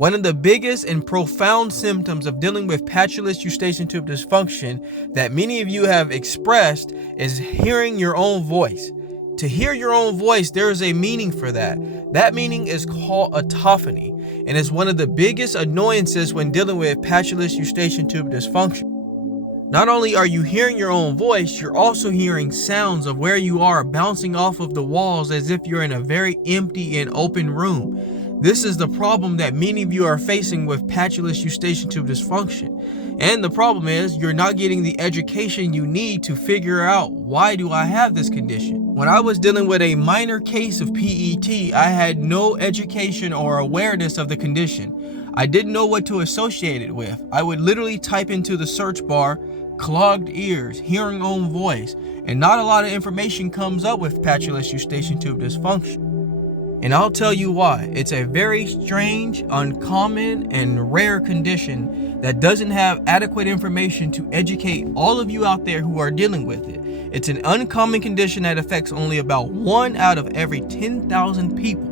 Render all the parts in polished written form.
One of the biggest and profound symptoms of dealing with patulous eustachian tube dysfunction that many of you have expressed is hearing your own voice. To hear your own voice, there is a meaning for that. That meaning is called autophony, and is one of the biggest annoyances when dealing with patulous eustachian tube dysfunction. Not only are you hearing your own voice, you're also hearing sounds of where you are bouncing off of the walls as if you're in a very empty and open room. This is the problem that many of you are facing with patulous eustachian tube dysfunction. And the problem is you're not getting the education you need to figure out, why do I have this condition? When I was dealing with a minor case of PET, I had no education or awareness of the condition. I didn't know what to associate it with. I would literally type into the search bar, clogged ears, hearing own voice, and not a lot of information comes up with patulous eustachian tube dysfunction. And I'll tell you why. It's a very strange, uncommon, and rare condition that doesn't have adequate information to educate all of you out there who are dealing with it. It's an uncommon condition that affects only about 1 out of every 10,000 people.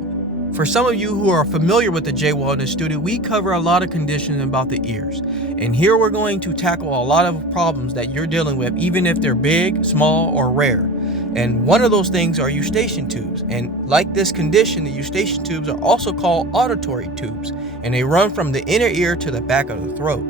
For some of you who are familiar with the Jaye Wellness Studio, we cover a lot of conditions about the ears. And here we're going to tackle a lot of problems that you're dealing with, even if they're big, small, or rare. And one of those things are eustachian tubes. And like this condition, the eustachian tubes are also called auditory tubes, and they run from the inner ear to the back of the throat.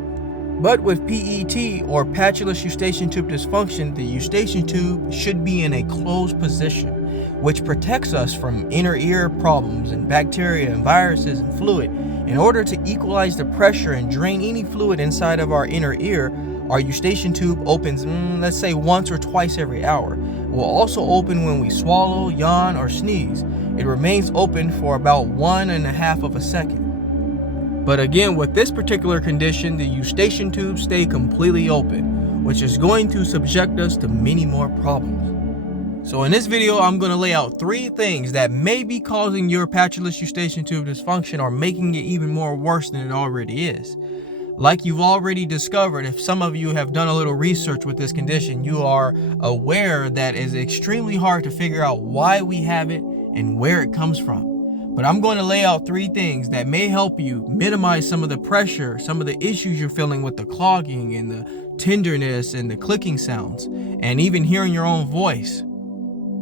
But with PET, or patulous eustachian tube dysfunction, the eustachian tube should be in a closed position, which protects us from inner ear problems and bacteria and viruses and fluid. In order to equalize the pressure and drain any fluid inside of our inner ear, our eustachian tube opens, let's say once or twice every hour. It will also open when we swallow, yawn, or sneeze. It remains open for about 1.5 of a second. But again, with this particular condition, the eustachian tubes stay completely open, which is going to subject us to many more problems. So in this video, I'm going to lay out 3 things that may be causing your patulous eustachian tube dysfunction or making it even more worse than it already is. Like you've already discovered, if some of you have done a little research with this condition, you are aware that it's extremely hard to figure out why we have it and where it comes from. But I'm going to lay out 3 things that may help you minimize some of the pressure, some of the issues you're feeling with the clogging and the tenderness and the clicking sounds, and even hearing your own voice.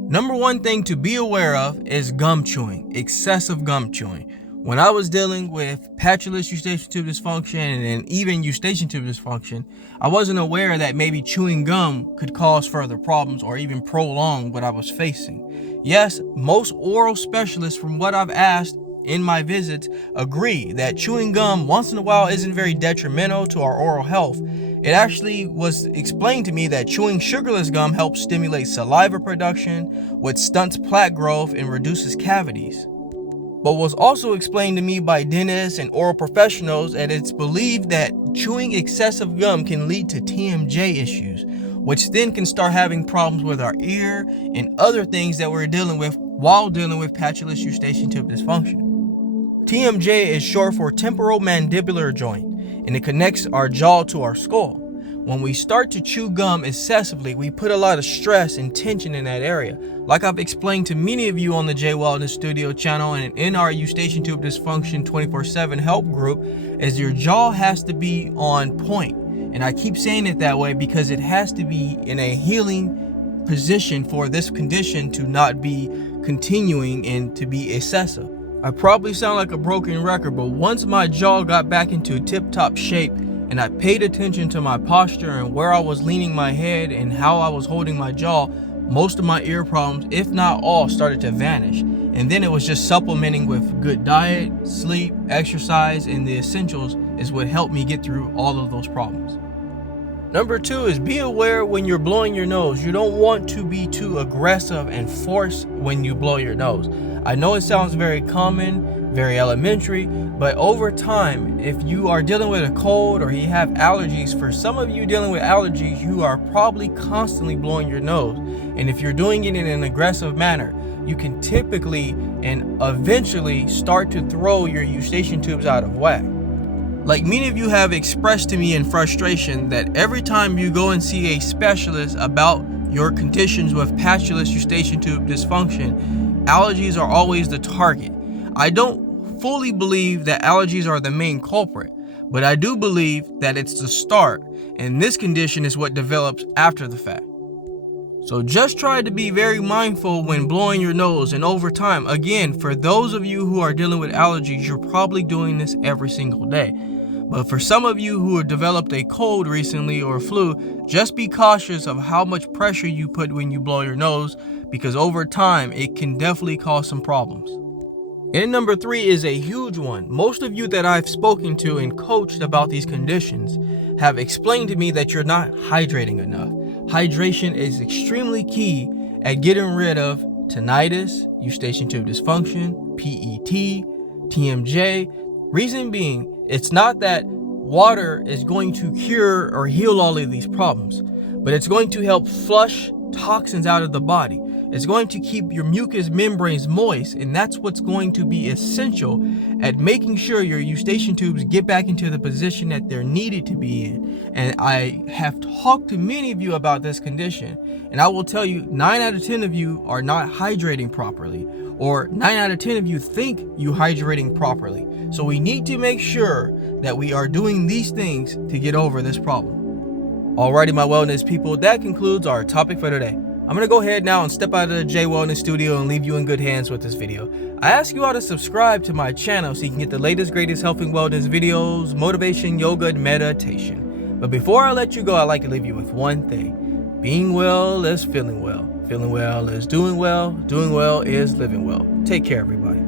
Number 1 thing to be aware of is gum chewing, excessive gum chewing. When I was dealing with patulous eustachian tube dysfunction and even eustachian tube dysfunction, I wasn't aware that maybe chewing gum could cause further problems or even prolong what I was facing. Yes, most oral specialists, from what I've asked in my visits, agree that chewing gum once in a while isn't very detrimental to our oral health. It actually was explained to me that chewing sugarless gum helps stimulate saliva production, which stunts plaque growth and reduces cavities. But was also explained to me by dentists and oral professionals that it's believed that chewing excessive gum can lead to TMJ issues, which then can start having problems with our ear and other things that we're dealing with while dealing with patulous eustachian tube dysfunction. TMJ is short for temporal mandibular joint, and it connects our jaw to our skull. When we start to chew gum excessively, we put a lot of stress and tension in that area. Like I've explained to many of you on the Jaye Wellness Studio channel and in our Eustachian Tube Dysfunction 24/7 help group, is your jaw has to be on point. And I keep saying it that way because it has to be in a healing position for this condition to not be continuing and to be excessive. I probably sound like a broken record, but once my jaw got back into tip-top shape and I paid attention to my posture and where I was leaning my head and how I was holding my jaw, most of my ear problems, if not all, started to vanish. And then it was just supplementing with good diet, sleep, exercise, and the essentials is what helped me get through all of those problems. Number 2 is be aware when you're blowing your nose. You don't want to be too aggressive and forced when you blow your nose. I know it sounds very common, very elementary, but over time, if you are dealing with a cold or you have allergies, for some of you dealing with allergies, you are probably constantly blowing your nose. And if you're doing it in an aggressive manner, you can typically and eventually start to throw your eustachian tubes out of whack. Like many of you have expressed to me in frustration that every time you go and see a specialist about your conditions with patulous eustachian tube dysfunction, allergies are always the target. I don't fully believe that allergies are the main culprit, but I do believe that it's the start, and this condition is what develops after the fact. So just try to be very mindful when blowing your nose, and over time, again, for those of you who are dealing with allergies, you're probably doing this every single day. But for some of you who have developed a cold recently or flu, just be cautious of how much pressure you put when you blow your nose, because over time, it can definitely cause some problems. And number 3 is a huge one. Most of you that I've spoken to and coached about these conditions have explained to me that you're not hydrating enough. Hydration is extremely key at getting rid of tinnitus, Eustachian Tube Dysfunction, PET, TMJ. Reason being, it's not that water is going to cure or heal all of these problems, but it's going to help flush toxins out of the body. It's going to keep your mucous membranes moist, and that's what's going to be essential at making sure your eustachian tubes get back into the position that they're needed to be in. And I have talked to many of you about this condition, and I will tell you 9 out of 10 of you are not hydrating properly, or 9 out of 10 of you think you're hydrating properly. So we need to make sure that we are doing these things to get over this problem. Alrighty, my wellness people, that concludes our topic for today. I'm going to go ahead now and step out of the Jaye Wellness Studio and leave you in good hands with this video. I ask you all to subscribe to my channel so you can get the latest, greatest health and wellness videos, motivation, yoga, and meditation. But before I let you go, I'd like to leave you with one thing. Being well is feeling well. Feeling well is doing well. Doing well is living well. Take care, everybody.